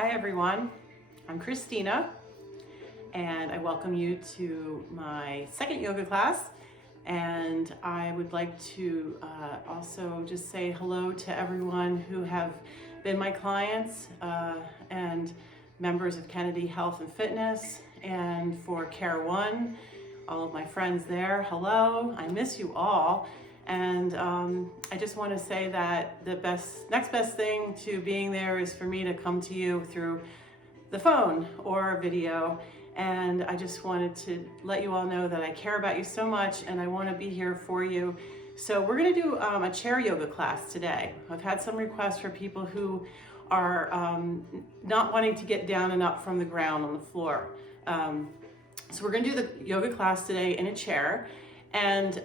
Hi everyone, I'm Christina and I welcome you to my second yoga class, and I would like to also just say hello to everyone who have been my clients and members of Kennedy Health and Fitness, and for Care One, all of my friends there, hello, I miss you all. And I just want to say that the next best thing to being there is for me to come to you through the phone or video. And I just wanted to let you all know that I care about you so much and I want to be here for you. So we're going to do a chair yoga class today. I've had some requests for people who are not wanting to get down and up from the ground on the floor. So we're going to do the yoga class today in a chair. And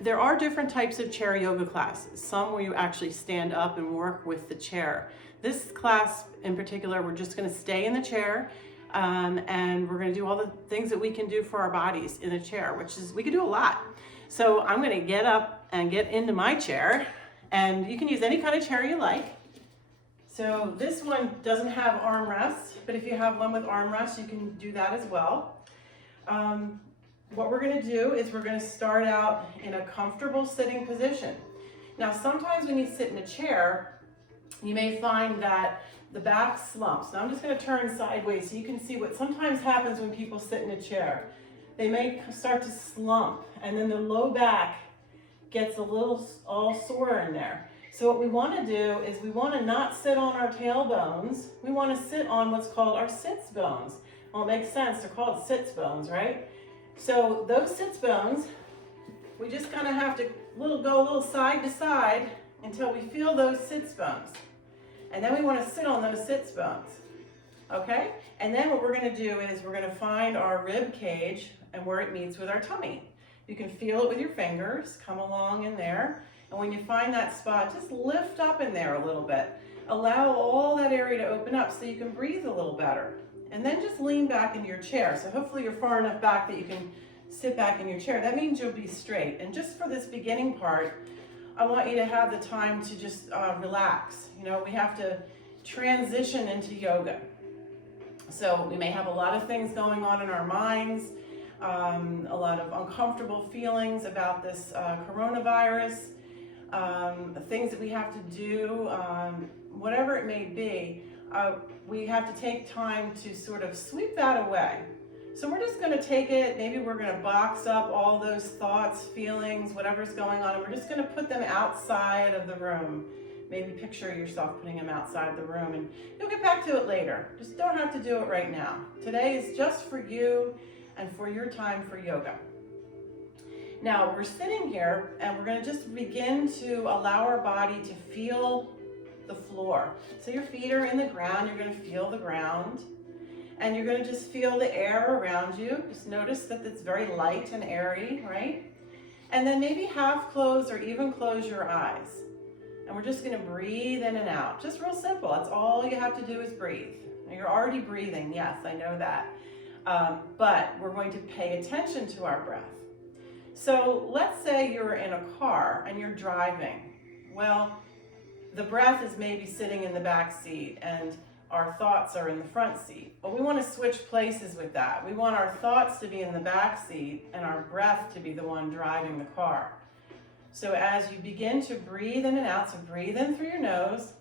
there are different types of chair yoga classes. Some where you actually stand up and work with the chair. This class in particular, we're just going to stay in the chair and we're going to do all the things that we can do for our bodies in a chair, which is, we can do a lot. So I'm going to get up and get into my chair, and you can use any kind of chair you like. So this one doesn't have armrests, but if you have one with armrests, you can do that as well. What we're going to do is we're going to start out in a comfortable sitting position. Now, sometimes when you sit in a chair, you may find that the back slumps. Now, I'm just going to turn sideways so you can see what sometimes happens when people sit in a chair. They may start to slump, and then the low back gets a little all sore in there. So what we want to do is we want to not sit on our tailbones. We want to sit on what's called our sits bones. Well, it makes sense. They're called sits bones, right? So those sits bones, we just kind of have to go a little side to side until we feel those sits bones. And then we want to sit on those sits bones, okay? And then what we're going to do is we're going to find our rib cage and where it meets with our tummy. You can feel it with your fingers, come along in there. And when you find that spot, just lift up in there a little bit. Allow all that area to open up so you can breathe a little better. And then just lean back into your chair. So hopefully you're far enough back that you can sit back in your chair. That means you'll be straight. And just for this beginning part, I want you to have the time to just relax. You know, we have to transition into yoga. So we may have a lot of things going on in our minds, a lot of uncomfortable feelings about this coronavirus, things that we have to do, whatever it may be. We have to take time to sort of sweep that away. So we're just going to take it, maybe we're going to box up all those thoughts, feelings, whatever's going on, and we're just going to put them outside of the room. Maybe picture yourself putting them outside the room, and you'll get back to it later. Just don't have to do it right now. Today is just for you and for your time for yoga. Now we're sitting here and we're going to just begin to allow our body to feel the floor. So your feet are in the ground, you're going to feel the ground, and you're going to just feel the air around you. Just notice that it's very light and airy, right? And then maybe half close or even close your eyes. And we're just going to breathe in and out. Just real simple. That's all you have to do is breathe. Now, you're already breathing, yes, I know that. But we're going to pay attention to our breath. So let's say you're in a car and you're driving. Well, the breath is maybe sitting in the back seat and our thoughts are in the front seat. But we want to switch places with that. We want our thoughts to be in the back seat and our breath to be the one driving the car. So as you begin to breathe in and out, so breathe in through your nose,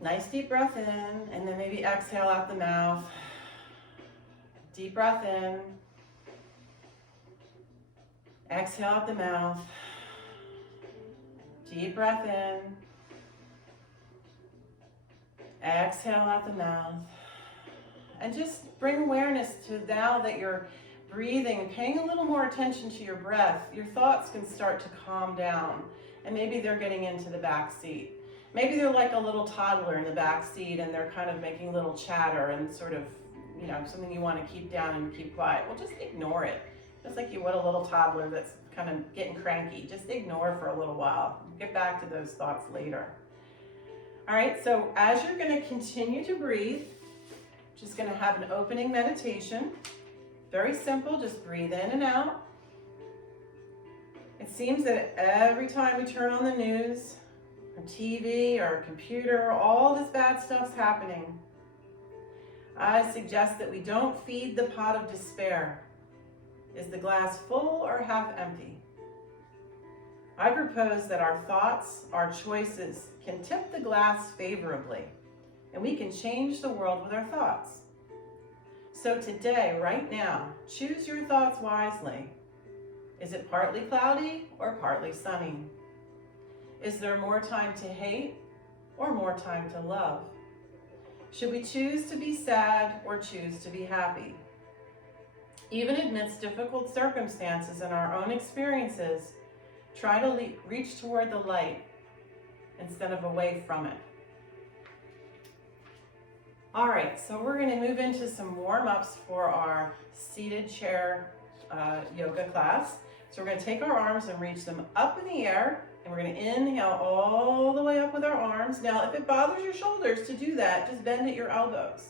nice deep breath in, and then maybe exhale out the mouth. Deep breath in, exhale out the mouth, deep breath in, exhale out the mouth, and just bring awareness to now that you're breathing and paying a little more attention to your breath. Your thoughts can start to calm down, and maybe they're getting into the back seat. Maybe they're like a little toddler in the back seat and they're kind of making a little chatter and sort of, you know, something you want to keep down and keep quiet. Well, just ignore it. Just like you would a little toddler that's kind of getting cranky. Just ignore for a little while. Get back to those thoughts later. All right, so as you're going to continue to breathe, just going to have an opening meditation. Very simple, just breathe in and out. It seems that every time we turn on the news, or TV, or computer, all this bad stuff's happening. I suggest that we don't feed the pot of despair. Is the glass full or half empty? I propose that our thoughts, our choices, can tip the glass favorably, and we can change the world with our thoughts. So today, right now, choose your thoughts wisely. Is it partly cloudy or partly sunny? Is there more time to hate or more time to love? Should we choose to be sad or choose to be happy? Even amidst difficult circumstances and our own experiences, try to reach toward the light instead of away from it. All right, so we're going to move into some warm-ups for our seated chair yoga class. So we're going to take our arms and reach them up in the air, and we're going to inhale all the way up with our arms. Now, if it bothers your shoulders to do that, just bend at your elbows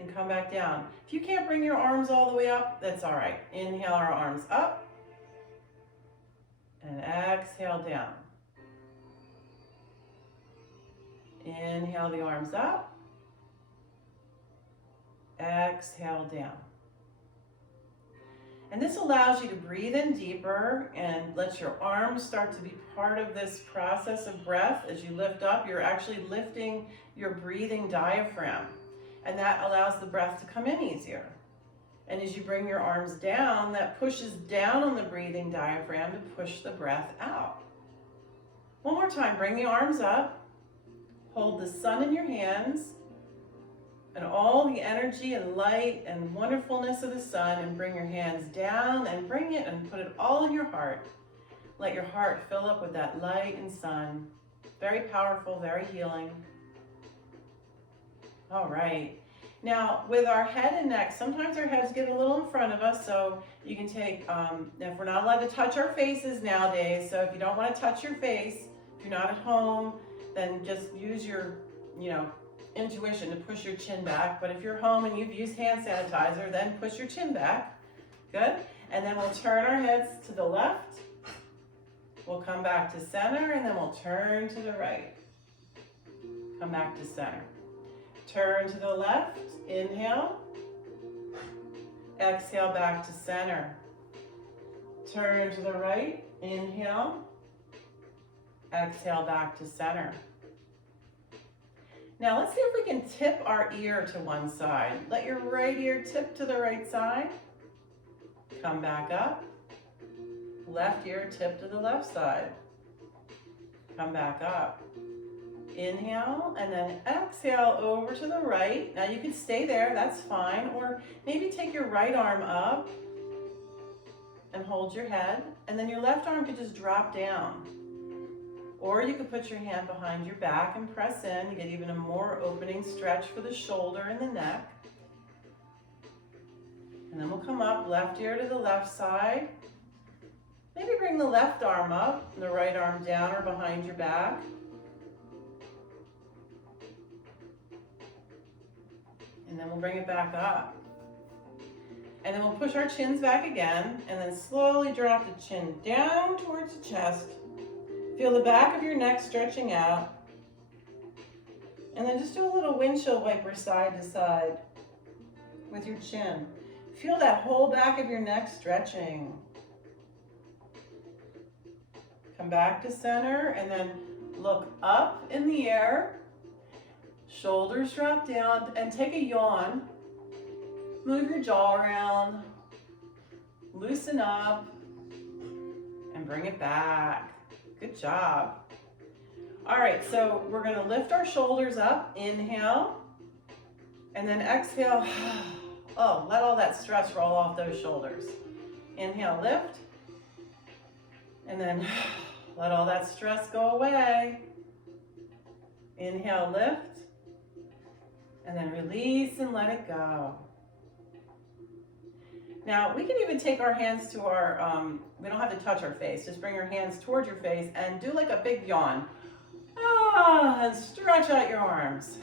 and come back down. If you can't bring your arms all the way up, that's all right. Inhale our arms up and exhale down. Inhale the arms up. Exhale down. And this allows you to breathe in deeper and let your arms start to be part of this process of breath. As you lift up, you're actually lifting your breathing diaphragm, and that allows the breath to come in easier. And as you bring your arms down, that pushes down on the breathing diaphragm to push the breath out. One more time, bring the arms up, hold the sun in your hands, and all the energy and light and wonderfulness of the sun, and bring your hands down and bring it and put it all in your heart. Let your heart fill up with that light and sun. Very powerful, very healing. All right. Now, with our head and neck, sometimes our heads get a little in front of us, so you can take, if we're not allowed to touch our faces nowadays, so if you don't want to touch your face, if you're not at home, then just use your, intuition to push your chin back. But if you're home and you've used hand sanitizer, then push your chin back. Good. And then we'll turn our heads to the left. We'll come back to center, and then we'll turn to the right. Come back to center. Turn to the left. Inhale. Exhale back to center. Turn to the right. Inhale. Exhale back to center. Now let's see if we can tip our ear to one side. Let your right ear tip to the right side. Come back up. Left ear tip to the left side. Come back up. Inhale and then exhale over to the right. Now you can stay there, that's fine. Or maybe take your right arm up and hold your head. And then your left arm could just drop down. Or you could put your hand behind your back and press in to get even a more opening stretch for the shoulder and the neck. And then we'll come up, left ear to the left side. Maybe bring the left arm up and the right arm down or behind your back. And then we'll bring it back up. And then we'll push our chins back again, and then slowly drop the chin down towards the chest. Feel the back of your neck stretching out. And then just do a little windshield wiper side to side with your chin. Feel that whole back of your neck stretching. Come back to center and then look up in the air. Shoulders drop down and take a yawn. Move your jaw around. Loosen up and bring it back. Good job. All right, so we're going to lift our shoulders up. Inhale. And then exhale. Oh, let all that stress roll off those shoulders. Inhale, lift. And then let all that stress go away. Inhale, lift. And then release and let it go. Now, we can even take our hands to our, we don't have to touch our face. Just bring your hands towards your face and do like a big yawn. And stretch out your arms.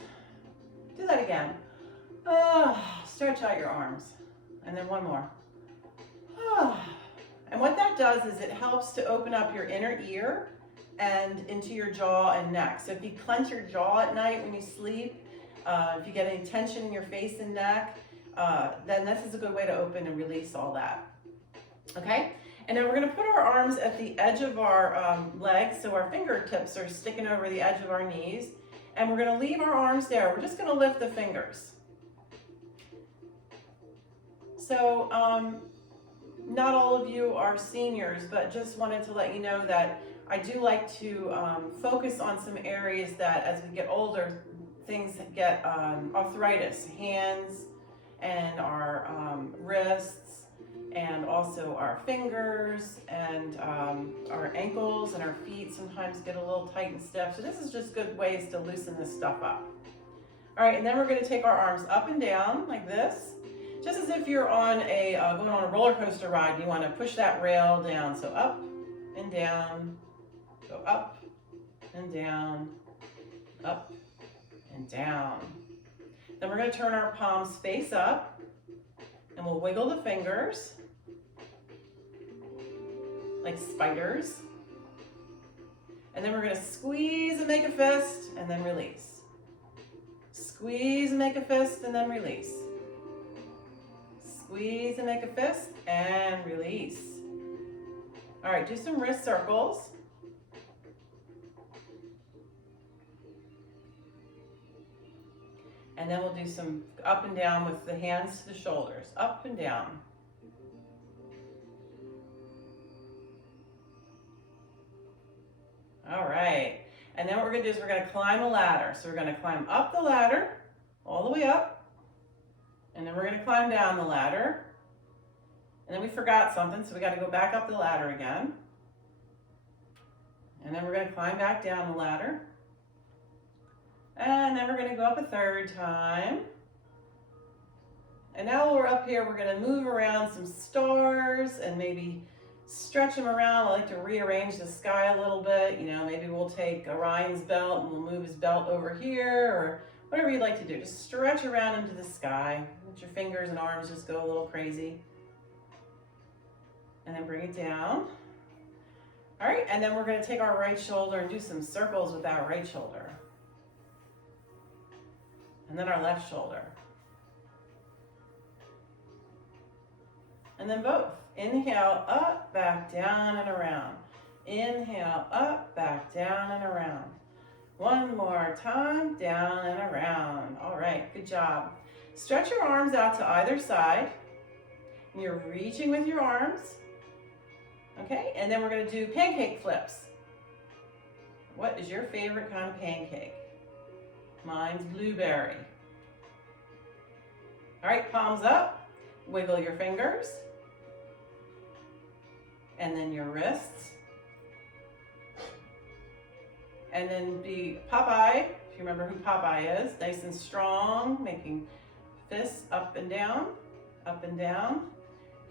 Do that again. Stretch out your arms. And then one more. And what that does is it helps to open up your inner ear and into your jaw and neck. So if you clench your jaw at night when you sleep, If you get any tension in your face and neck, then this is a good way to open and release all that. Okay? And then we're going to put our arms at the edge of our legs, so our fingertips are sticking over the edge of our knees. And we're going to leave our arms there. We're just going to lift the fingers. So not all of you are seniors, but just wanted to let you know that I do like to focus on some areas that as we get older, things get arthritis, hands and our wrists, and also our fingers and our ankles and our feet sometimes get a little tight and stiff. So this is just good ways to loosen this stuff up. All right, and then we're going to take our arms up and down like this, just as if you're on a going on a roller coaster ride. You want to push that rail down. So up and down, go up and down, up and down. Then we're going to turn our palms face up, and we'll wiggle the fingers like spiders. And then we're going to squeeze and make a fist, and then release. Squeeze and make a fist, and then release. Squeeze and make a fist, and release. All right, do some wrist circles. And then we'll do some up and down with the hands to the shoulders, up and down. All right, and then what we're gonna do is we're gonna climb a ladder. So we're gonna climb up the ladder, all the way up, and then we're gonna climb down the ladder. And then we forgot something, so we gotta go back up the ladder again. And then we're gonna climb back down the ladder. And then we're gonna go up a third time. And now we're up here, we're gonna move around some stars and maybe stretch them around. I like to rearrange the sky a little bit. You know, maybe we'll take Orion's belt and we'll move his belt over here, or whatever you'd like to do. Just stretch around into the sky. Let your fingers and arms just go a little crazy. And then bring it down. All right, and then we're gonna take our right shoulder and do some circles with our right shoulder. And then our left shoulder. And then both. Inhale, up, back, down, and around. Inhale, up, back, down, and around. One more time, down and around. All right, good job. Stretch your arms out to either side. And you're reaching with your arms. Okay, and then we're gonna do pancake flips. What is your favorite kind of pancake? Mine's blueberry. All right, palms up, wiggle your fingers, and then your wrists. And then be Popeye, if you remember who Popeye is, nice and strong, making fists up and down, up and down.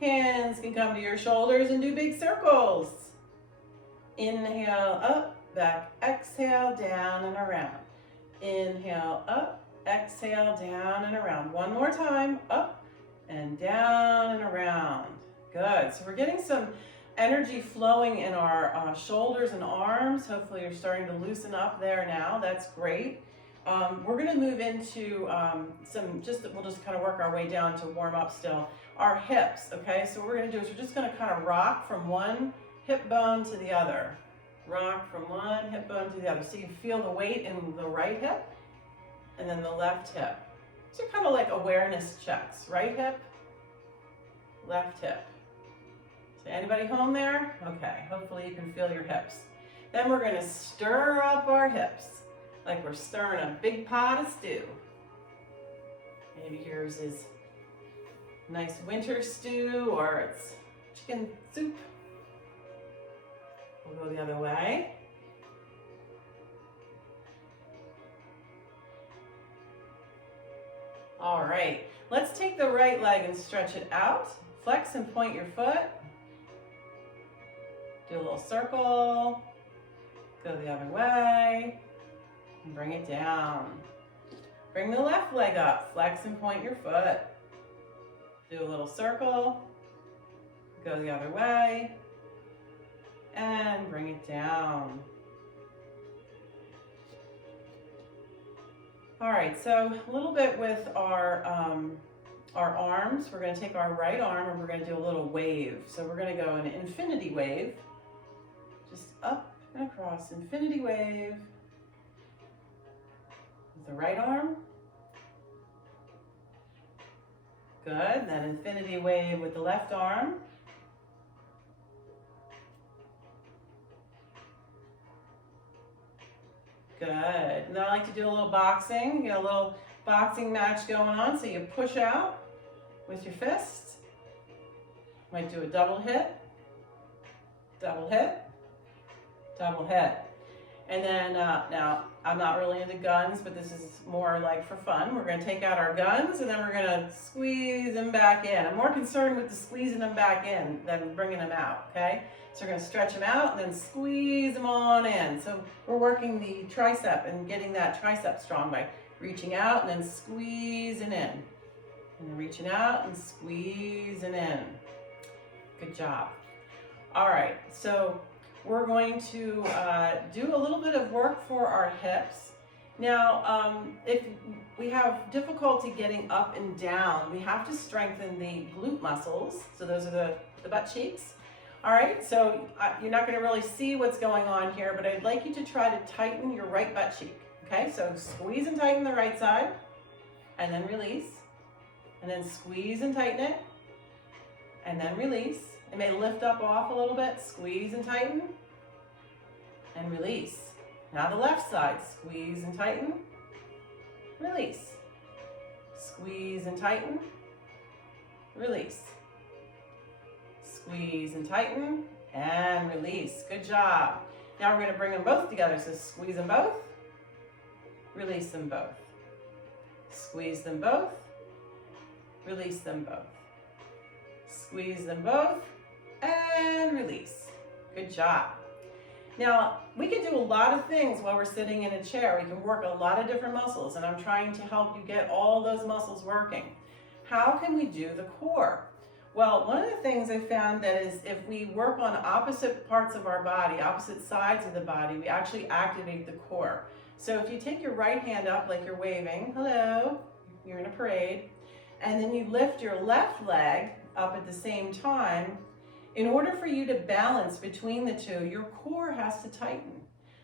Hands can come to your shoulders and do big circles. Inhale, up, back, exhale, down and around. Inhale, up, exhale, down and around. One more time, up and down and around. Good, so we're getting some energy flowing in our shoulders and arms. Hopefully you're starting to loosen up there now, that's great. We're gonna move into we'll just kind of work our way down to warm up still. Our hips, okay? So what we're gonna do is we're just gonna kind of rock from one hip bone to the other. Rock from one hip bone to the other. So you feel the weight in the right hip and then the left hip. So kind of like awareness checks. Right hip, left hip. So anybody home there? Okay, hopefully you can feel your hips. Then we're gonna stir up our hips like we're stirring a big pot of stew. Maybe yours is nice winter stew or it's chicken soup. We'll go the other way. All right, let's take the right leg and stretch it out. Flex and point your foot. Do a little circle. Go the other way. And bring it down. Bring the left leg up. Flex and point your foot. Do a little circle. Go the other way. And bring it down. All right, so a little bit with our arms. We're going to take our right arm and we're going to do a little wave. So we're going to go an infinity wave, just up and across, infinity wave with the right arm. Good, then infinity wave with the left arm. Good, and then I like to do a little boxing, get a little boxing match going on. So you push out with your fists. Might do a double hit, double hit, double hit. And then now I'm not really into guns, but this is more like for fun. We're gonna take out our guns and then we're gonna squeeze them back in. I'm more concerned with the squeezing them back in than bringing them out, okay? So we're gonna stretch them out and then squeeze them on in. So we're working the tricep and getting that tricep strong by reaching out and then squeezing in. And then reaching out and squeezing in. Good job. All right, so we're going to do a little bit of work for our hips. Now, if we have difficulty getting up and down, we have to strengthen the glute muscles. So those are the butt cheeks. All right, so you're not going to really see what's going on here, but I'd like you to try to tighten your right butt cheek. Okay, so squeeze and tighten the right side, and then release. And then squeeze and tighten it, and then release. It may lift up off a little bit, squeeze and tighten, and release. Now the left side, squeeze and tighten, release. Squeeze and tighten, release. Squeeze and tighten, and release. Good job. Now we're going to bring them both together. So squeeze them both, release them both. Squeeze them both, release them both. Squeeze them both, and release. Good job. Now, we can do a lot of things while we're sitting in a chair. We can work a lot of different muscles, and I'm trying to help you get all those muscles working. How can we do the core? Well, one of the things I found that is if we work on opposite parts of our body, opposite sides of the body, we actually activate the core. So if you take your right hand up like you're waving, hello, you're in a parade, and then you lift your left leg up at the same time, in order for you to balance between the two, your core has to tighten.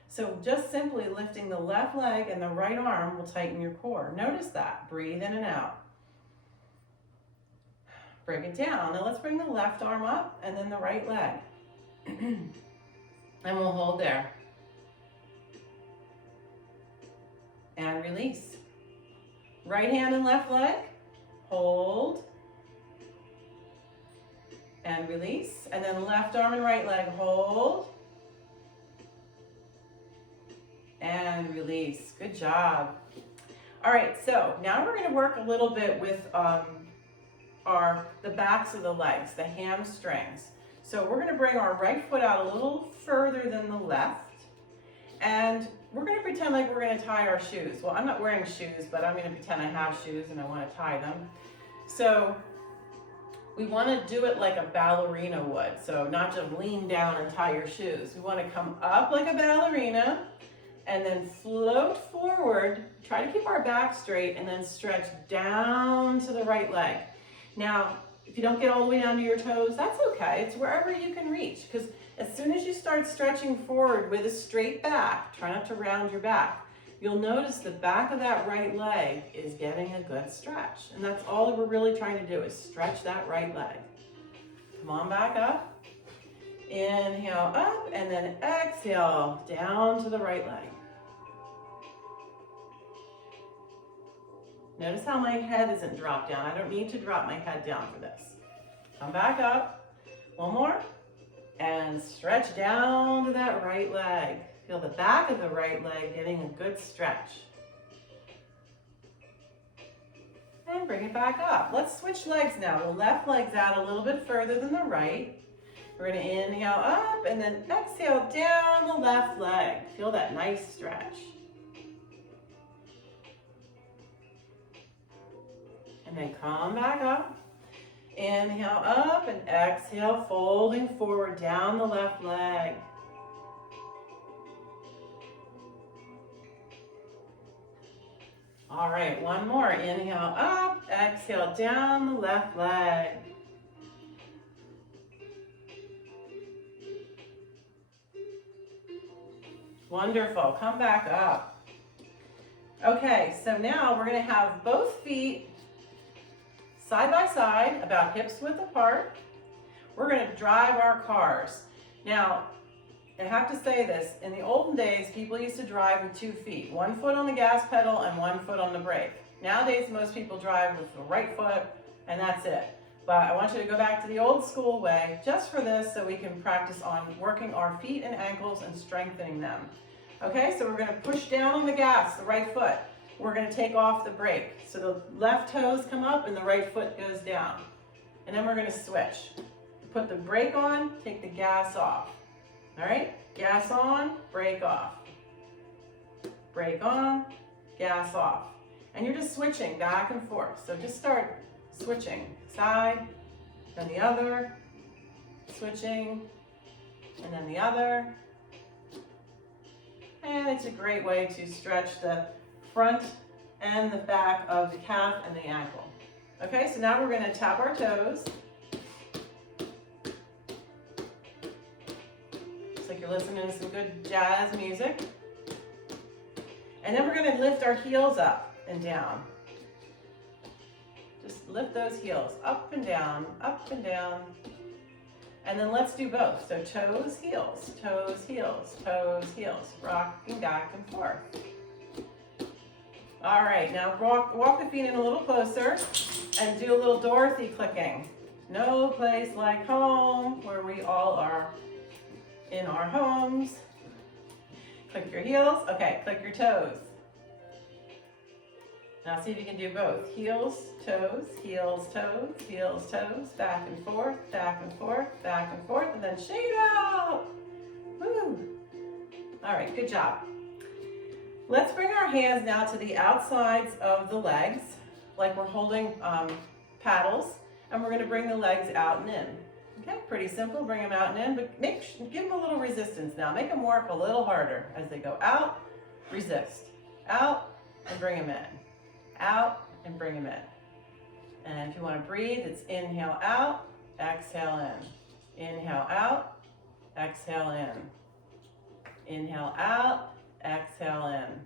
So just simply lifting the left leg and the right arm will tighten your core. Notice that. Breathe in and out. Bring it down. Now let's bring the left arm up and then the right leg. And we'll hold there. And release. Right hand and left leg. Hold. And release. And then left arm and right leg. Hold. And release. Good job. All right, so now we're going to work a little bit with the backs of the legs, the hamstrings. So we're going to bring our right foot out a little further than the left, and we're going to pretend like we're going to tie our shoes. Well, I'm not wearing shoes, but I'm going to pretend I have shoes and I want to tie them. So we want to do it like a ballerina would. So not just lean down and tie your shoes. We want to come up like a ballerina and then float forward. Try to keep our back straight and then stretch down to the right leg. Now, if you don't get all the way down to your toes, that's okay. It's wherever you can reach, because as soon as you start stretching forward with a straight back, try not to round your back, you'll notice the back of that right leg is getting a good stretch. And that's all we're really trying to do is stretch that right leg. Come on back up. Inhale up, and then exhale down to the right leg. Notice how my head isn't dropped down. I don't need to drop my head down for this. Come back up. One more. And stretch down to that right leg. Feel the back of the right leg getting a good stretch. And bring it back up. Let's switch legs now. The left leg's out a little bit further than the right. We're going to inhale up and then exhale down the left leg. Feel that nice stretch. And then come back up. Inhale up and exhale, folding forward down the left leg. All right, one more. Inhale up, exhale down the left leg. Wonderful, come back up. Okay, so now we're gonna have both feet side by side, about hips width apart. We're gonna drive our cars. Now, I have to say this, in the olden days, people used to drive with 2 feet, 1 foot on the gas pedal and 1 foot on the brake. Nowadays, most people drive with the right foot and that's it. But I want you to go back to the old school way just for this so we can practice on working our feet and ankles and strengthening them. Okay, so we're gonna push down on the gas, the right foot. We're gonna take off the brake. So the left toes come up and the right foot goes down. And then we're gonna switch. Put the brake on, take the gas off. All right, gas on, brake off. Brake on, gas off. And you're just switching back and forth. So just start switching, side, then the other, switching, and then the other. And it's a great way to stretch the front and the back of the calf and the ankle. Okay, so now we're gonna tap our toes. Like you're listening to some good jazz music. And then we're gonna lift our heels up and down. Just lift those heels up and down, up and down. And then let's do both. So toes, heels, toes, heels, toes, heels. Rocking back and forth. All right, now walk the feet in a little closer and do a little Dorothy clicking. No place like home, where we all are in our homes. Click your heels. Okay, click your toes. Now see if you can do both. Heels, toes, heels, toes, heels, toes, back and forth, back and forth, back and forth, and then shake it out. Woo. All right, good job. Let's bring our hands now to the outsides of the legs, like we're holding paddles, and we're gonna bring the legs out and in. Okay, pretty simple, bring them out and in, but give them a little resistance now. Make them work a little harder as they go out, resist, out, and bring them in, out, and bring them in. And if you want to breathe, it's inhale out, exhale in. Inhale out, exhale in. Inhale out, exhale in.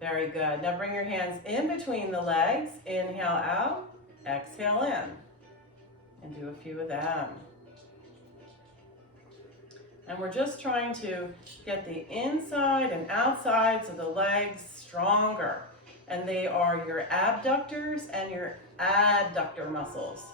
Very good. Now bring your hands in between the legs, inhale out, exhale in. And do a few of them. And we're just trying to get the inside and outsides of the legs stronger. And they are your abductors and your adductor muscles.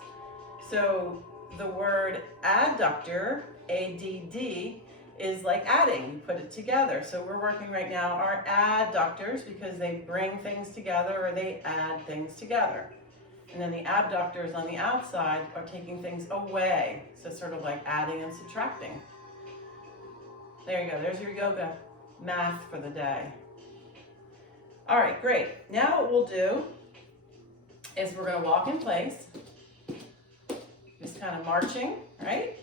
So the word adductor, A-D-D, is like adding, you put it together. So we're working right now our adductors because they bring things together or they add things together. And then the abductors on the outside are taking things away. So sort of like adding and subtracting. There you go, there's your yoga math for the day. All right, great. Now what we'll do is we're gonna walk in place. Just kind of marching, right?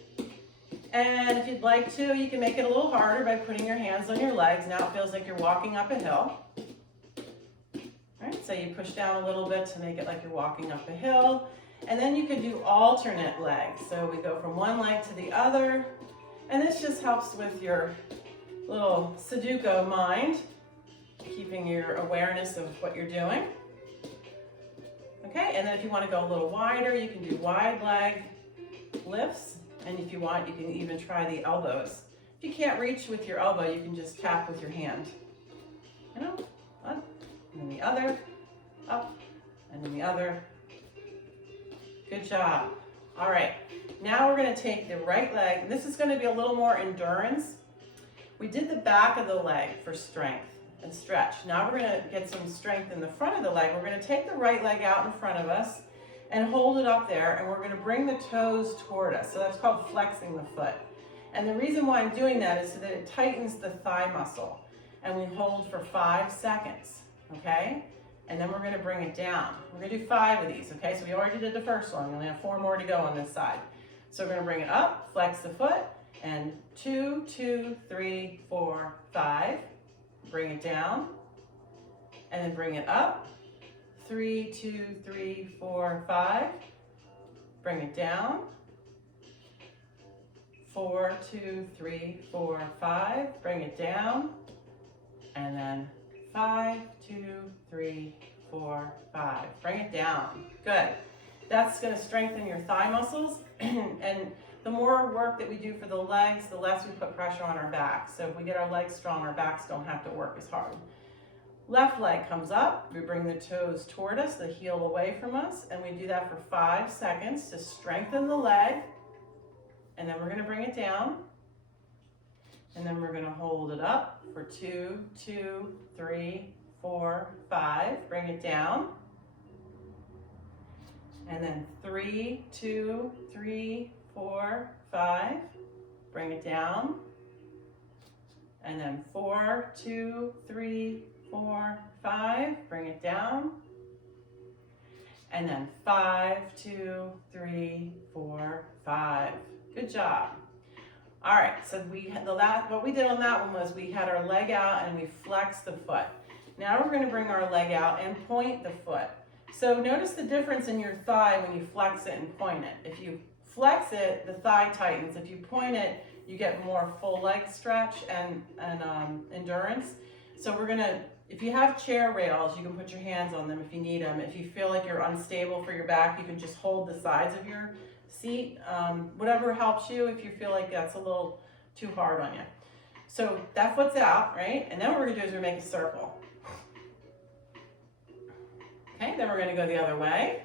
And if you'd like to, you can make it a little harder by putting your hands on your legs. Now it feels like you're walking up a hill. So you push down a little bit to make it like you're walking up a hill. And then you can do alternate legs. So we go from one leg to the other. And this just helps with your little Sudoku mind, keeping your awareness of what you're doing. Okay, and then if you want to go a little wider, you can do wide leg lifts. And if you want, you can even try the elbows. If you can't reach with your elbow, you can just tap with your hand. You know, up, and then the other. Up, and then the other. Good job. All right, now we're gonna take the right leg. This is gonna be a little more endurance. We did the back of the leg for strength and stretch. Now we're gonna get some strength in the front of the leg. We're gonna take the right leg out in front of us and hold it up there, and we're gonna bring the toes toward us. So that's called flexing the foot. And the reason why I'm doing that is so that it tightens the thigh muscle. And we hold for 5 seconds, okay? And then we're gonna bring it down. We're gonna do 5 of these, okay? So we already did the first one. We only have 4 more to go on this side. So we're gonna bring it up, flex the foot, and 2, 2, 3, 4, 5. Bring it down, and then bring it up. 3, 2, 3, 4, 5. Bring it down. 4, 2, 3, 4, 5. Bring it down. And then 5, 2, 3, 4, 5. Bring it down. Good. That's going to strengthen your thigh muscles. And the more work that we do for the legs, the less we put pressure on our back. So if we get our legs strong, our backs don't have to work as hard. Left leg comes up. We bring the toes toward us, the heel away from us. And we do that for 5 seconds to strengthen the leg. And then we're going to bring it down. And then we're going to hold it up for 2, 2, 3, 4, 5. Bring it down. And then 3, 2, 3, 4, 5. Bring it down. And then 4, 2, 3, 4, 5. Bring it down. And then 5, 2, 3, 4, 5. Good job. All right, so what we did on that one was we had our leg out and we flexed the foot. Now we're going to bring our leg out and point the foot. So notice the difference in your thigh when you flex it and point it. If you flex it, the thigh tightens. If you point it, you get more full leg stretch and endurance. So we're going to, if you have chair rails, you can put your hands on them if you need them. If you feel like you're unstable for your back, you can just hold the sides of your seat, whatever helps you if you feel like that's a little too hard on you. So that foot's out, right? And then what we're gonna do is we're gonna make a circle. Okay, then we're gonna go the other way.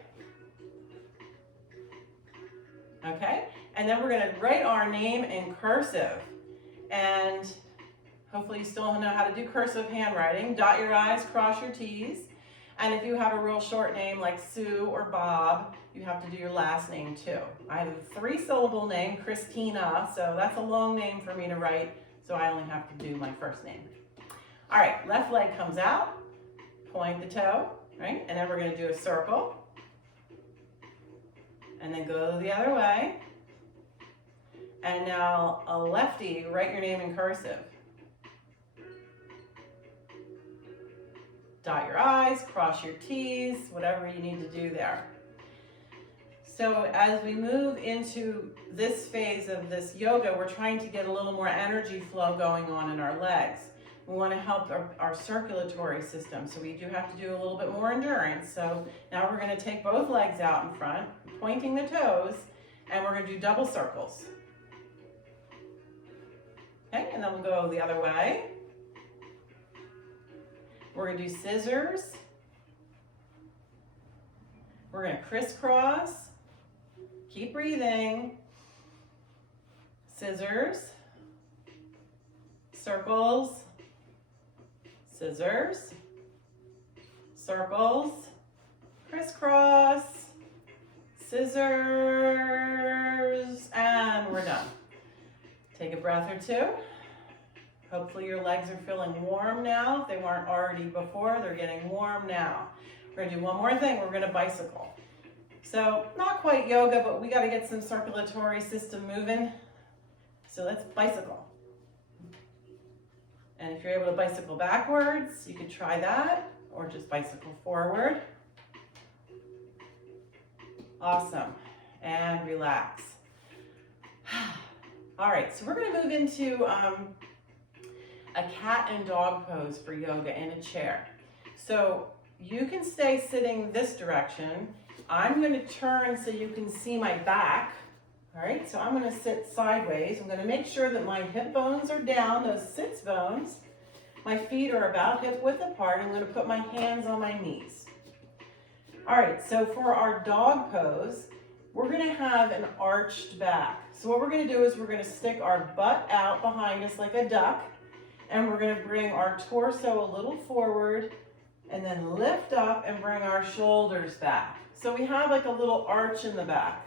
Okay, and then we're gonna write our name in cursive. And hopefully you still know how to do cursive handwriting. Dot your I's, cross your T's. And if you have a real short name like Sue or Bob, you have to do your last name too. I have a 3-syllable name, Christina, so that's a long name for me to write, so I only have to do my first name. All right, left leg comes out, point the toe, right? And then we're gonna do a circle. And then go the other way. And now a lefty, write your name in cursive. Dot your I's, cross your T's, whatever you need to do there. So as we move into this phase of this yoga, we're trying to get a little more energy flow going on in our legs. We want to help our circulatory system, so we do have to do a little bit more endurance. So now we're going to take both legs out in front, pointing the toes, and we're going to do double circles. Okay, and then we'll go the other way. We're going to do scissors. We're going to crisscross. Keep breathing. Scissors. Circles. Scissors. Circles. Crisscross. Scissors. And we're done. Take a breath or two. Hopefully your legs are feeling warm now. If they weren't already before, they're getting warm now. We're gonna do one more thing. We're gonna bicycle. So not quite yoga, but we gotta get some circulatory system moving. So let's bicycle. And if you're able to bicycle backwards, you could try that, or just bicycle forward. Awesome. And relax. All right, so we're gonna move into a cat and dog pose for yoga in a chair. So you can stay sitting this direction. I'm going to turn so you can see my back. All right, so I'm going to sit sideways. I'm going to make sure that my hip bones are down, those sits bones. My feet are about hip width apart. I'm going to put my hands on my knees. All right, so for our dog pose, we're going to have an arched back. So what we're going to do is we're going to stick our butt out behind us like a duck. And we're going to bring our torso a little forward and then lift up and bring our shoulders back. So we have like a little arch in the back,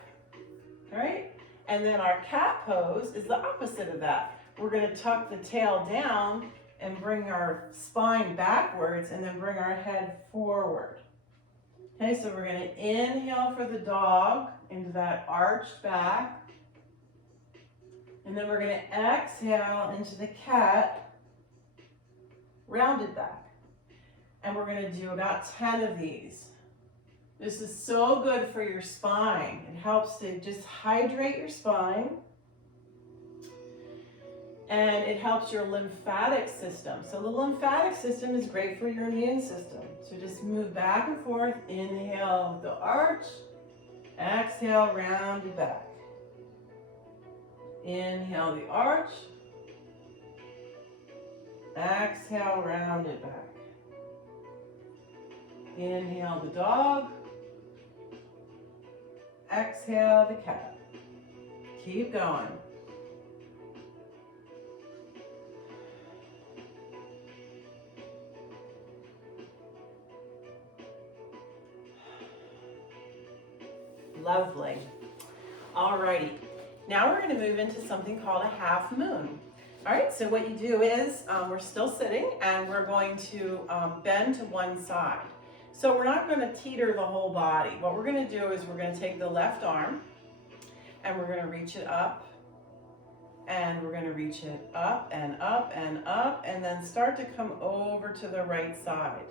all right? And then our cat pose is the opposite of that. We're going to tuck the tail down and bring our spine backwards and then bring our head forward. Okay, so we're going to inhale for the dog into that arched back. And then we're going to exhale into the cat. Rounded back. And we're going to do about 10 of these. This is so good for your spine. It helps to just hydrate your spine. And it helps your lymphatic system. So the lymphatic system is great for your immune system. So just move back and forth. Inhale the arch. Exhale, round it back. Inhale the arch. Exhale, round it back. Inhale the dog. Exhale the cat. Keep going. Lovely. Alrighty. Now we're going to move into something called a half moon. All right, so what you do is we're still sitting and we're going to bend to one side. So we're not going to teeter the whole body. What we're going to do is we're going to take the left arm and we're going to reach it up and we're going to reach it up and up and up and then start to come over to the right side.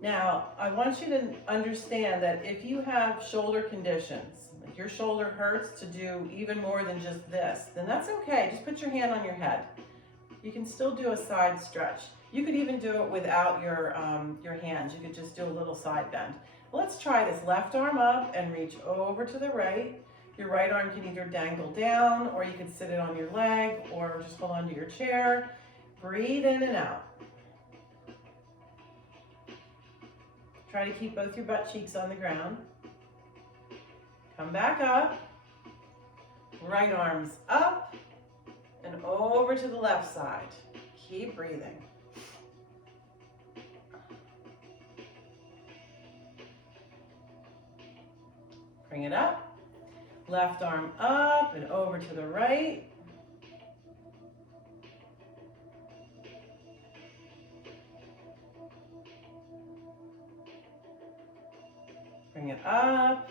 Now, I want you to understand that if you have shoulder conditions, if your shoulder hurts to do even more than just this, then that's okay. Just put your hand on your head. You can still do a side stretch. You could even do it without your hands. You could just do a little side bend. Let's try this. Left arm up and reach over to the right. Your right arm can either dangle down or you can sit it on your leg or just hold on to your chair. Breathe in and out. Try to keep both your butt cheeks on the ground. Come back up. Right arm's up and over to the left side. Keep breathing. Bring it up. Left arm up and over to the right. Bring it up,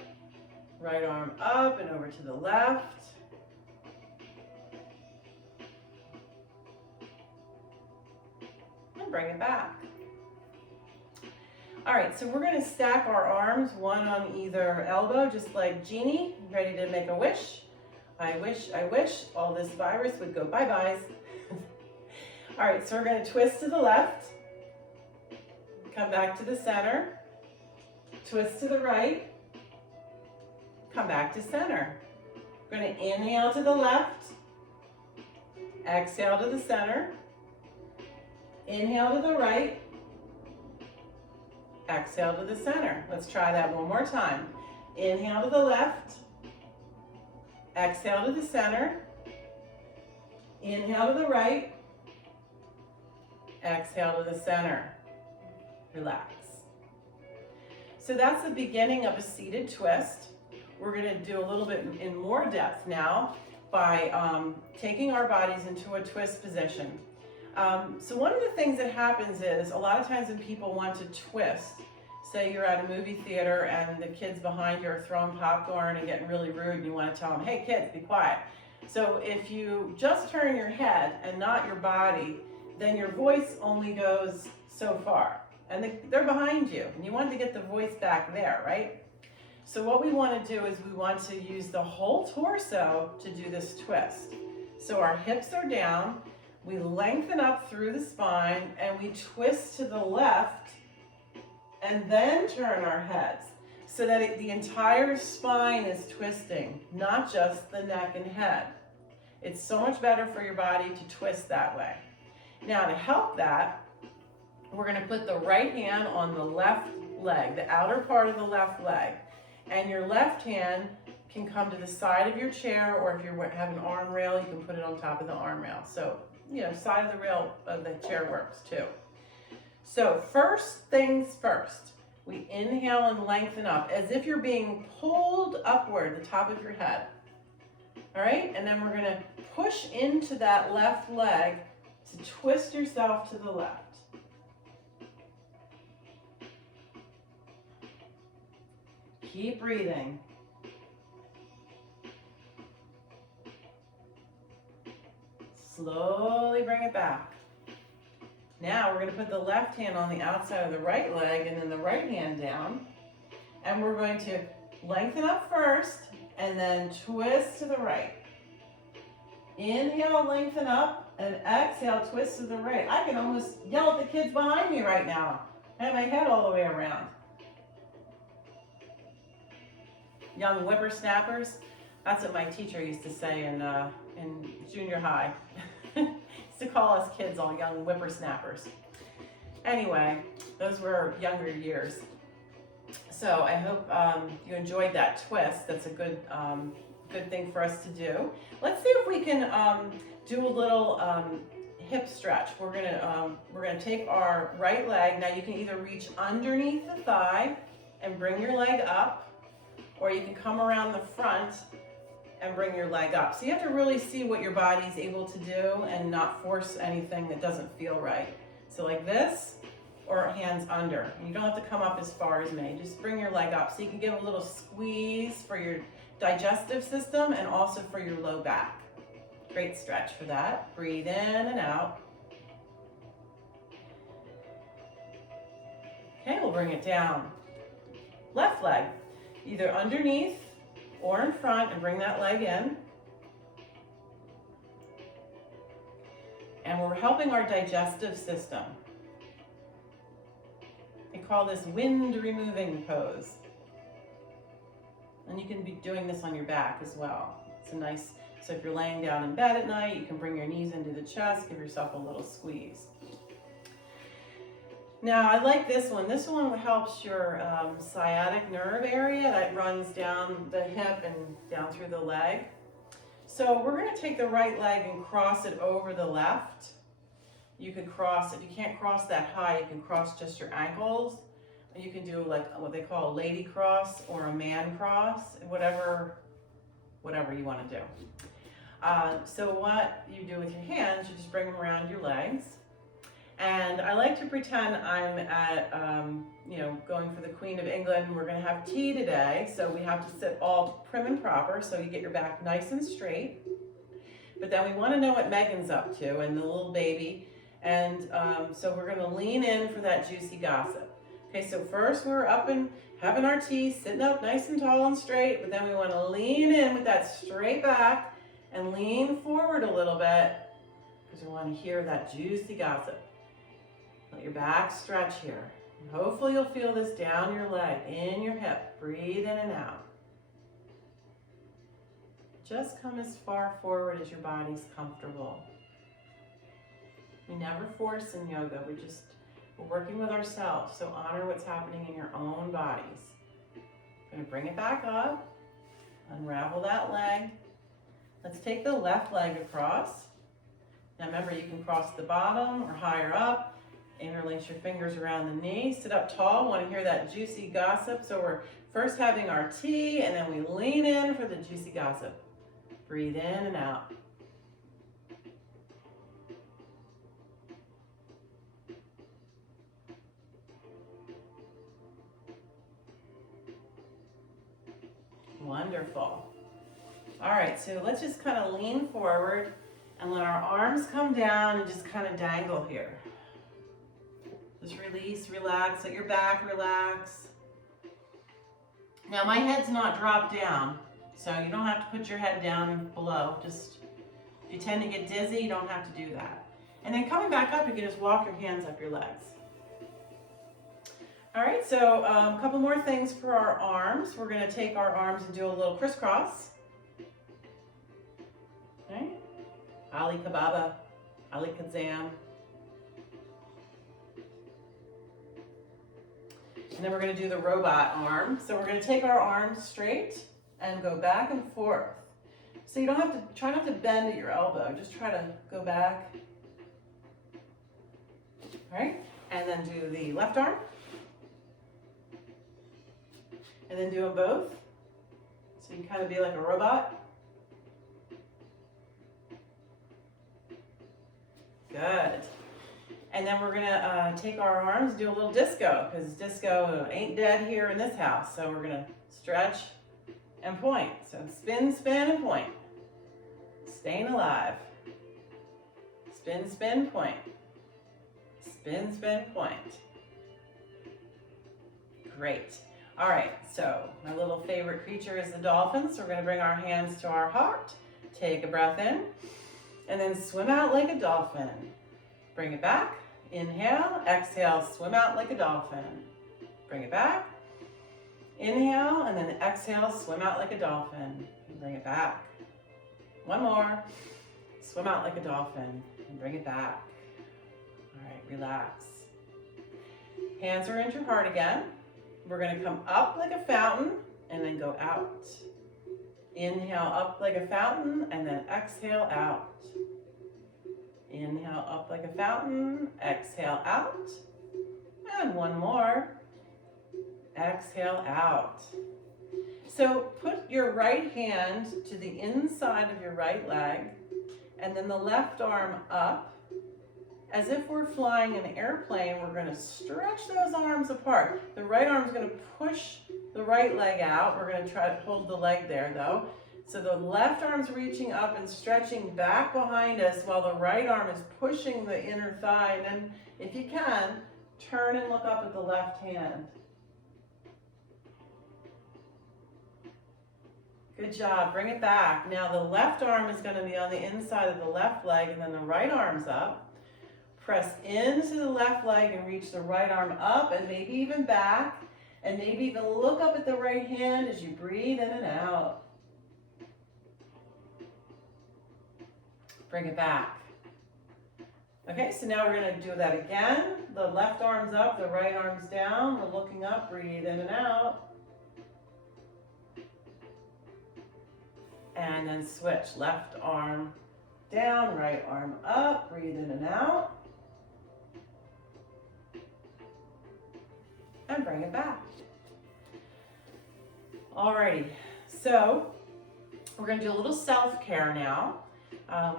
right arm up and over to the left. And bring it back. All right, so we're going to stack our arms, one on either elbow, just like Genie, ready to make a wish. I wish all this virus would go bye-byes. All right, so we're going to twist to the left, come back to the center. Twist to the right, come back to center. We're going to inhale to the left, exhale to the center, inhale to the right, exhale to the center. Let's try that one more time. Inhale to the left, exhale to the center, inhale to the right, exhale to the center. Relax. So that's the beginning of a seated twist. We're going to do a little bit in more depth now by taking our bodies into a twist position. So one of the things that happens is a lot of times when people want to twist, say you're at a movie theater and the kids behind you are throwing popcorn and getting really rude and you want to tell them, hey kids, be quiet. So if you just turn your head and not your body, then your voice only goes so far. And they're behind you, and you want to get the voice back there, right? So what we want to do is we want to use the whole torso to do this twist. So our hips are down, we lengthen up through the spine, and we twist to the left, and then turn our heads, so that the entire spine is twisting, not just the neck and head. It's so much better for your body to twist that way. Now to help that, we're going to put the right hand on the left leg, the outer part of the left leg. And your left hand can come to the side of your chair, or if you have an arm rail, you can put it on top of the arm rail. So, side of the rail of the chair works too. So first things first, we inhale and lengthen up as if you're being pulled upward, the top of your head. All right, and then we're going to push into that left leg to twist yourself to the left. Keep breathing. Slowly bring it back. Now we're going to put the left hand on the outside of the right leg and then the right hand down. And we're going to lengthen up first and then twist to the right. Inhale, lengthen up, and exhale, twist to the right. I can almost yell at the kids behind me right now. I have my head all the way around. Young whippersnappers, that's what my teacher used to say in junior high. Used to call us kids all young whippersnappers. Anyway, those were younger years. So I hope you enjoyed that twist. That's a good thing for us to do. Let's see if we can do a little hip stretch. We're gonna take our right leg. Now you can either reach underneath the thigh and bring your leg up, or you can come around the front and bring your leg up. So you have to really see what your body's able to do and not force anything that doesn't feel right. So like this, or hands under. And you don't have to come up as far as me. Just bring your leg up so you can give a little squeeze for your digestive system and also for your low back. Great stretch for that. Breathe in and out. Okay, we'll bring it down. Left leg, either underneath or in front, and bring that leg in. And we're helping our digestive system. We call this wind removing pose. And you can be doing this on your back as well. It's a nice, so if you're laying down in bed at night, you can bring your knees into the chest, give yourself a little squeeze. Now I like this one. This one helps your sciatic nerve area that runs down the hip and down through the leg. So we're going to take the right leg and cross it over the left. You could cross, if you can't cross that high, you can cross just your ankles. You can do like what they call a lady cross or a man cross, whatever you want to do. So what you do with your hands, you just bring them around your legs. And I like to pretend I'm at, going for the Queen of England. We're going to have tea today, so we have to sit all prim and proper, so you get your back nice and straight. But then we want to know what Megan's up to and the little baby. And so we're going to lean in for that juicy gossip. Okay, so first we're up and having our tea, sitting up nice and tall and straight, but then we want to lean in with that straight back and lean forward a little bit because we want to hear that juicy gossip. Let your back stretch here. And hopefully you'll feel this down your leg, in your hip. Breathe in and out. Just come as far forward as your body's comfortable. We never force in yoga. We're working with ourselves, so honor what's happening in your own bodies. We're going to bring it back up, unravel that leg. Let's take the left leg across. Now remember, you can cross the bottom or higher up. Interlace your fingers around the knee. Sit up tall. Want to hear that juicy gossip. So we're first having our tea, and then we lean in for the juicy gossip. Breathe in and out. Wonderful. All right, so let's just kind of lean forward and let our arms come down and just kind of dangle here. Just release, relax, let your back relax. Now my head's not dropped down, so you don't have to put your head down below. Just, if you tend to get dizzy, you don't have to do that. And then coming back up, you can just walk your hands up your legs. All right, so a couple more things for our arms. We're gonna take our arms and do a little crisscross. Okay, Ali Kababa, Ali Kazam. And then we're going to do the robot arm. So we're going to take our arms straight and go back and forth. So you don't have to, try not to bend at your elbow. Just try to go back. All right. And then do the left arm. And then do them both. So you can kind of be like a robot. Good. And then we're gonna take our arms, do a little disco, because disco ain't dead here in this house. So we're gonna stretch and point. So spin, spin, and point. Staying alive. Spin, spin, point. Spin, spin, point. Great. All right, so my little favorite creature is the dolphin. So we're going to bring our hands to our heart. Take a breath in, and then swim out like a dolphin. Bring it back. Inhale, exhale, swim out like a dolphin. Bring it back. Inhale, and then exhale, swim out like a dolphin. And bring it back. One more. Swim out like a dolphin and bring it back. All right, relax. Hands are into your heart again. We're going to come up like a fountain and then go out. Inhale up like a fountain and then exhale out. Inhale up like a fountain, exhale out. And one more. Exhale out. So put your right hand to the inside of your right leg and then the left arm up. As if we're flying an airplane, we're going to stretch those arms apart. The right arm is going to push the right leg out. We're going to try to hold the leg there though. So the left arm's reaching up and stretching back behind us while the right arm is pushing the inner thigh. And then if you can, turn and look up at the left hand. Good job, bring it back. Now the left arm is going to be on the inside of the left leg and then the right arm's up. Press into the left leg and reach the right arm up and maybe even back. And maybe even look up at the right hand as you breathe in and out. Bring it back. Okay, so now we're going to do that again. The left arm's up, the right arm's down. We're looking up, breathe in and out. And then switch, left arm down, right arm up, breathe in and out. And bring it back. Alrighty, so we're going to do a little self-care now.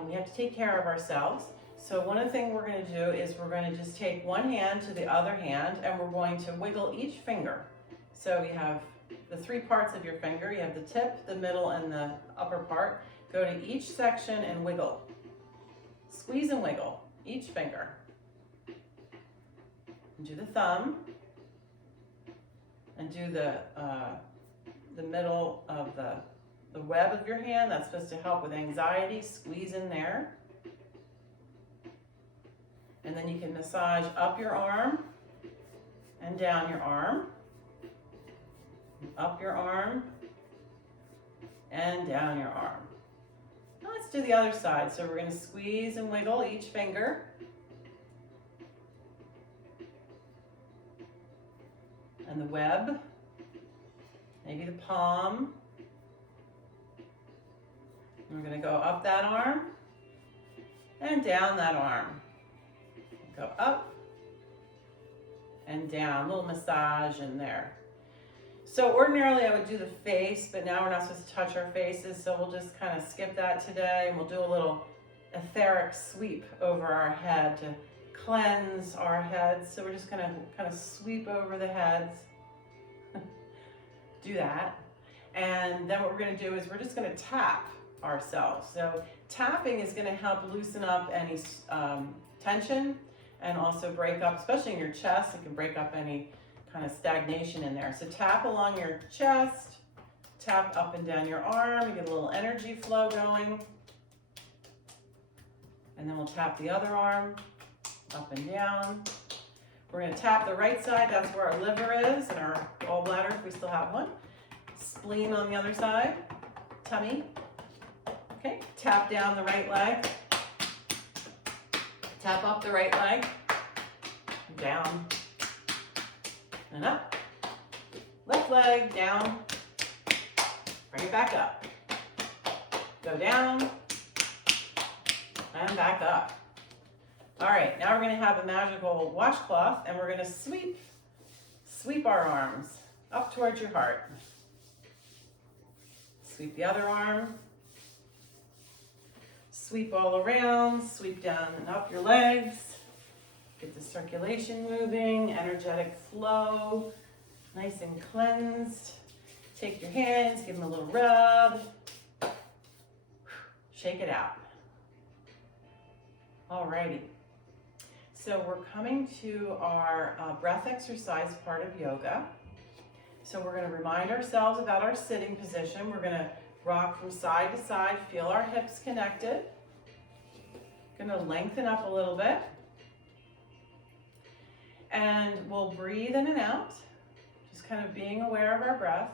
We have to take care of ourselves. So one of the things we're going to do is we're going to just take one hand to the other hand and we're going to wiggle each finger. So you have the three parts of your finger. You have the tip, the middle, and the upper part. Go to each section and wiggle. Squeeze and wiggle each finger. And do the thumb. And do the middle of the web of your hand. That's supposed to help with anxiety. Squeeze in there. And then you can massage up your arm and down your arm. Up your arm and down your arm. Now let's do the other side. So we're going to squeeze and wiggle each finger. And the web, maybe the palm. We're going to go up that arm and down that arm. Go up and down, a little massage in there. So ordinarily I would do the face, but now we're not supposed to touch our faces, so we'll just kind of skip that today, and we'll do a little etheric sweep over our head to cleanse our heads. So we're just going to kind of sweep over the heads. Do that. And then what we're going to do is we're just going to tap ourselves. So tapping is going to help loosen up any tension and also break up, especially in your chest, it can break up any kind of stagnation in there. So tap along your chest, tap up and down your arm, you get a little energy flow going. And then we'll tap the other arm, up and down. We're going to tap the right side, that's where our liver is, and our gallbladder, if we still have one. Spleen on the other side, tummy. Okay, tap down the right leg. Tap up the right leg, down, and up. Left leg, down, bring it back up. Go down, and back up. All right, now we're going to have a magical washcloth, and we're going to sweep our arms up towards your heart. Sweep the other arm. Sweep all around, sweep down and up your legs. Get the circulation moving, energetic flow, nice and cleansed. Take your hands, give them a little rub. Shake it out. Alrighty. So we're coming to our breath exercise part of yoga. So we're going to remind ourselves about our sitting position. We're going to rock from side to side, feel our hips connected. Going to lengthen up a little bit. And we'll breathe in and out, just kind of being aware of our breath.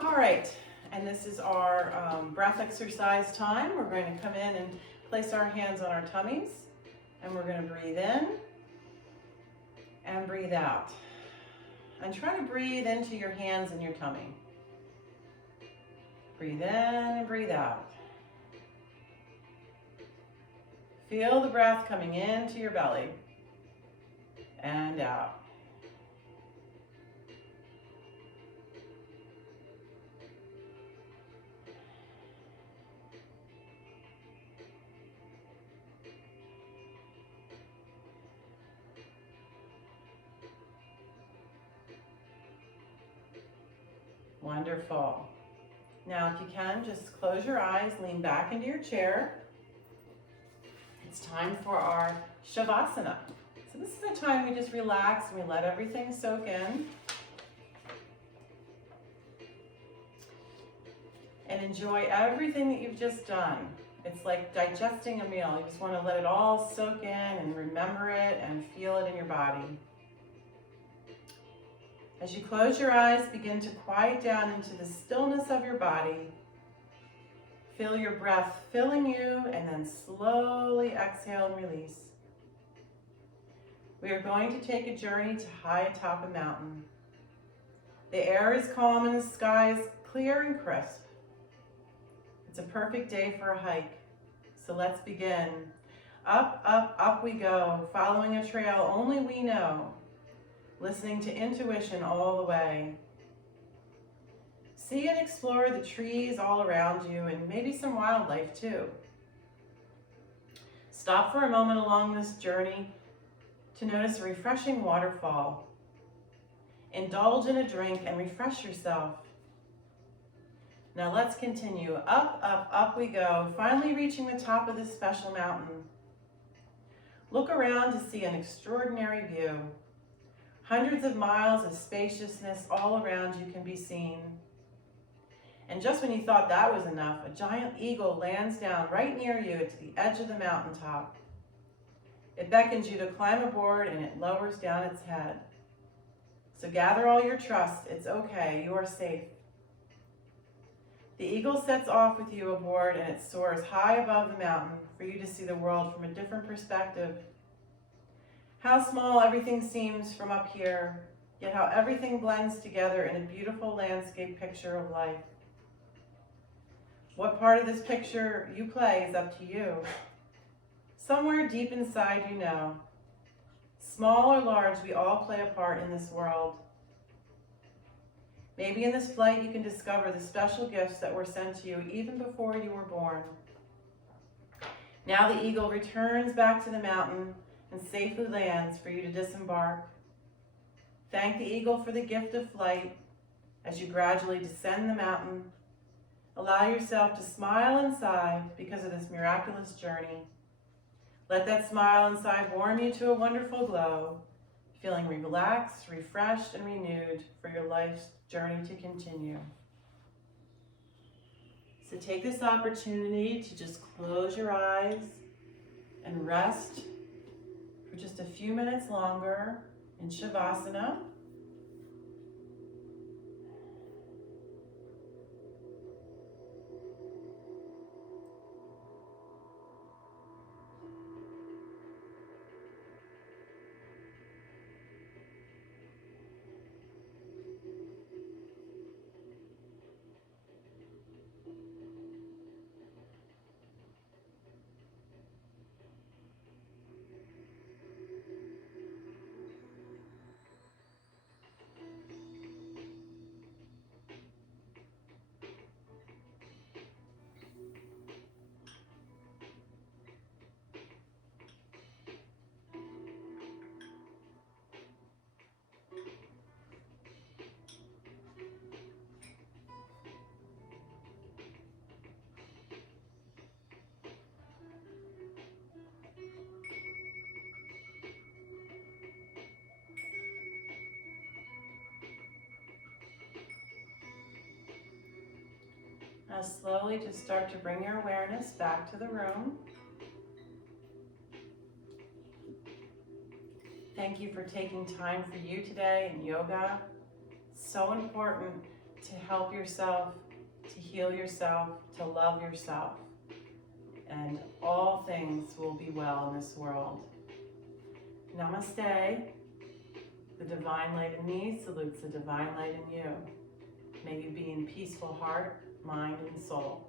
All right, and this is our breath exercise time. We're going to come in and place our hands on our tummies, and we're going to breathe in and breathe out. And try to breathe into your hands and your tummy. Breathe in and breathe out. Feel the breath coming into your belly and out. Wonderful. Now, if you can, just close your eyes, lean back into your chair. It's time for our Shavasana. So this is a time we just relax and we let everything soak in. And enjoy everything that you've just done. It's like digesting a meal. You just want to let it all soak in and remember it and feel it in your body. As you close your eyes, begin to quiet down into the stillness of your body. Feel your breath filling you and then slowly exhale and release. We are going to take a journey to high atop a mountain. The air is calm and the sky is clear and crisp. It's a perfect day for a hike. So let's begin. Up, up, up we go, following a trail only we know. Listening to intuition all the way. See and explore the trees all around you and maybe some wildlife too. Stop for a moment along this journey to notice a refreshing waterfall. Indulge in a drink and refresh yourself. Now let's continue. Up, up, up we go, finally reaching the top of this special mountain. Look around to see an extraordinary view. Hundreds of miles of spaciousness all around you can be seen. And just when you thought that was enough, a giant eagle lands down right near you at the edge of the mountaintop. It beckons you to climb aboard and it lowers down its head. So gather all your trust, it's okay, you are safe. The eagle sets off with you aboard and it soars high above the mountain for you to see the world from a different perspective. How small everything seems from up here, yet how everything blends together in a beautiful landscape picture of life. What part of this picture you play is up to you. Somewhere deep inside you know. Small or large, we all play a part in this world. Maybe in this flight you can discover the special gifts that were sent to you even before you were born. Now the eagle returns back to the mountain and safely lands for you to disembark. Thank the eagle for the gift of flight as you gradually descend the mountain. Allow yourself to smile inside because of this miraculous journey. Let that smile inside warm you to a wonderful glow, feeling relaxed, refreshed, and renewed for your life's journey to continue. So take this opportunity to just close your eyes and rest for just a few minutes longer in Shavasana. Now slowly just start to bring your awareness back to the room. Thank you for taking time for you today in yoga. It's so important to help yourself, to heal yourself, to love yourself. And all things will be well in this world. Namaste. The divine light in me salutes the divine light in you. May you be in peaceful heart, mind, and soul.